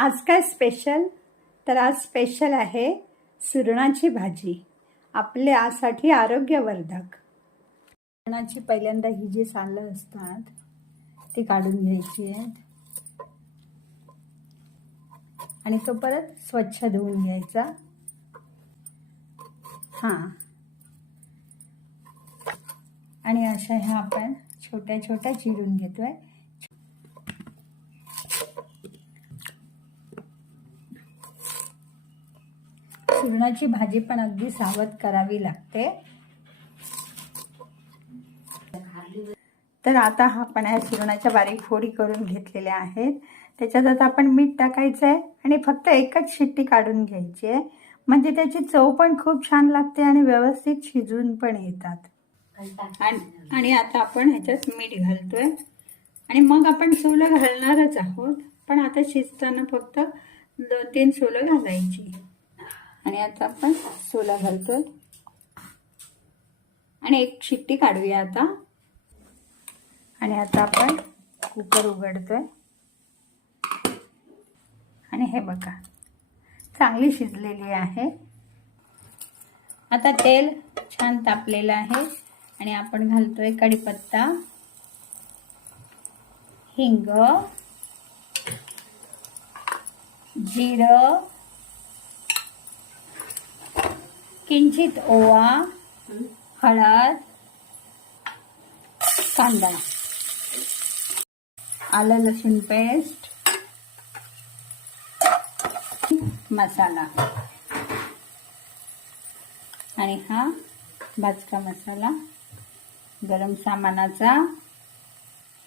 आज काय स्पेशल? तर आज स्पेशल आहे सुरणाची भाजी, आपल्यासाठी आरोग्यवर्धक। सुरणाची पहिल्यांदा ही जी सालं असतात ती काढून घ्यायची आहेत आणि तो परत स्वच्छ धुवून घ्यायचा। आणि अशा ह्या आपण छोट्या छोट्या चिरून घेतोय। सुरणाची भाजी पण अगदी सावध करावी लागते। तर आता आपण या सुरणाच्या बारीक फोडी करून घेतलेल्या आहेत। त्याच्यात आता आपण मीठ टाकायचं आहे आणि फक्त एकच शिट्टी काढून घ्यायची आहे, म्हणजे त्याची चव पण खूप छान लागते आणि व्यवस्थित शिजून पण येतात। आणि आता आपण ह्याच्यात मीठ घालतोय आणि मग आपण सोलं घालणारच आहोत, पण आता शिजताना फक्त 2-3 सोलं घालायची। आणि आता आपण सोला घालतोय आणि एक शिट्टी काढूया आता। आणि आता आपण कुकर उघडतोय आणि हे बघा चांगली शिजलेली आहे। आता तेल छान तापलेलं आहे आणि आपण घालतोय कढीपत्ता, हिंग, जिरं, किंचित ओवा, हळद, कांदा, आलं लसूण पेस्ट, मसाला आणि हा भाजका मसाला गरम सामानाचा।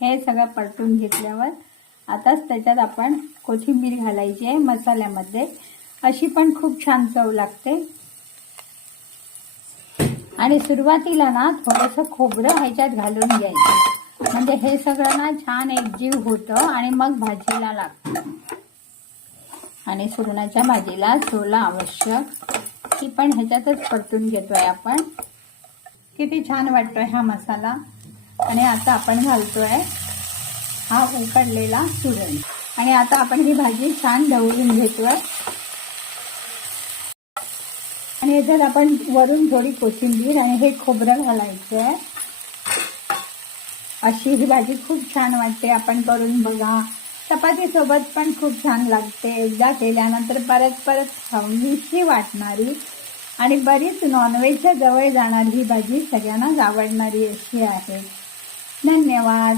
हे सगळं परतून घेतल्यावर आताच त्याच्यात आपण कोथिंबीर घालायची आहे मसाल्यामध्ये, अशी पण खूप छान चव लागते। आणि सुरुवातीला ना थोडंसं खोबरं ह्याच्यात घालून घ्यायचं, म्हणजे हे सगळं ना छान एकजीव होतं आणि मग भाजीला लागतं। आणि सुरणाच्या भाजीला सोला आवश्यक, ती पण ह्याच्यातच परतून घेतोय आपण। किती छान वाटतोय हा मसाला। आणि आता आपण घालतोय हा उकडलेला सुरण आणि आता आपण ही भाजी छान ढवळून घेतोय। आणि याच्यात आपण वरून थोडी कोथिंबीर आणि हे खोबरं घालायचं आहे। अशी ही भाजी खूप छान वाटते, आपण करून बघा। चपाती सोबत पण खूप छान लागते, एकदा केल्यानंतर परत परत खावीशी वाटणारी आणि बरीच नॉनव्हेजच्या जवळ जाणारी ही भाजी सगळ्यांनाच आवडणारी अशी आहे। धन्यवाद।